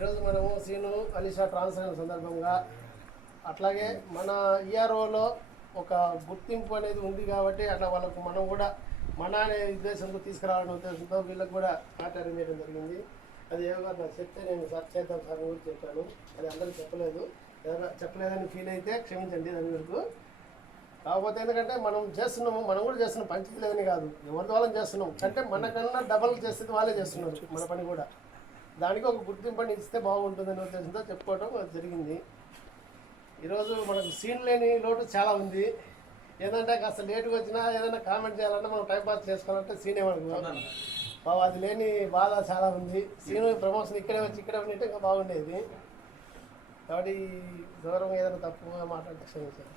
ఈరోజు మనము scene Alisha transfer సందర్భంగా అట్లాగే మన ఈఆర్ఓలో ఒక గుర్తింపు అనేది ఉంది కాబట్టి అట్లా వాళ్ళకు మనం కూడా మన అనే ఉద్దేశంతో తీసుకురావాలనే ఉద్దేశంతో వీళ్ళకి కూడా ఆట అరేంజ్ చేయడం జరిగింది. అది ఏమో నాకు చెప్తే నేను సార్ చేద్దాం సార్ కూడా చెప్పాను. అది అందరికీ చెప్పలేదు, ఏదైనా చెప్పలేదని ఫీల్ అయితే క్షమించండి దాని వరకు. కాకపోతే ఎందుకంటే మనం చేస్తున్నాము, మనం కూడా చేస్తున్నాం, పంచాయతీ లేదని కాదు, ఎవరి వాళ్ళని చేస్తున్నాం అంటే మనకన్నా డబల్ చేస్తే వాళ్ళే చేస్తున్నారు మన పని కూడా. దానికి ఒక గుర్తింపుని ఇస్తే బాగుంటుందనే ఉద్దేశంతో చెప్పుకోవడం జరిగింది. ఈరోజు మనకు సీన్ లేని లోటు చాలా ఉంది. ఏంటంటే కాస్త లేటుగా వచ్చినా ఏదైనా కామెంట్ చేయాలంటే మనం టైంపాస్ చేసుకోవాలంటే సీనే మనకు బాబు అది లేని బాధ చాలా ఉంది. సీన్ ప్రమోషన్ ఇక్కడే వచ్చి ఇక్కడే ఉంటే ఇంకా బాగుండేది. కాబట్టి గౌరవం ఏదైనా తప్పుగా మాట్లాడితే క్షమించాలి.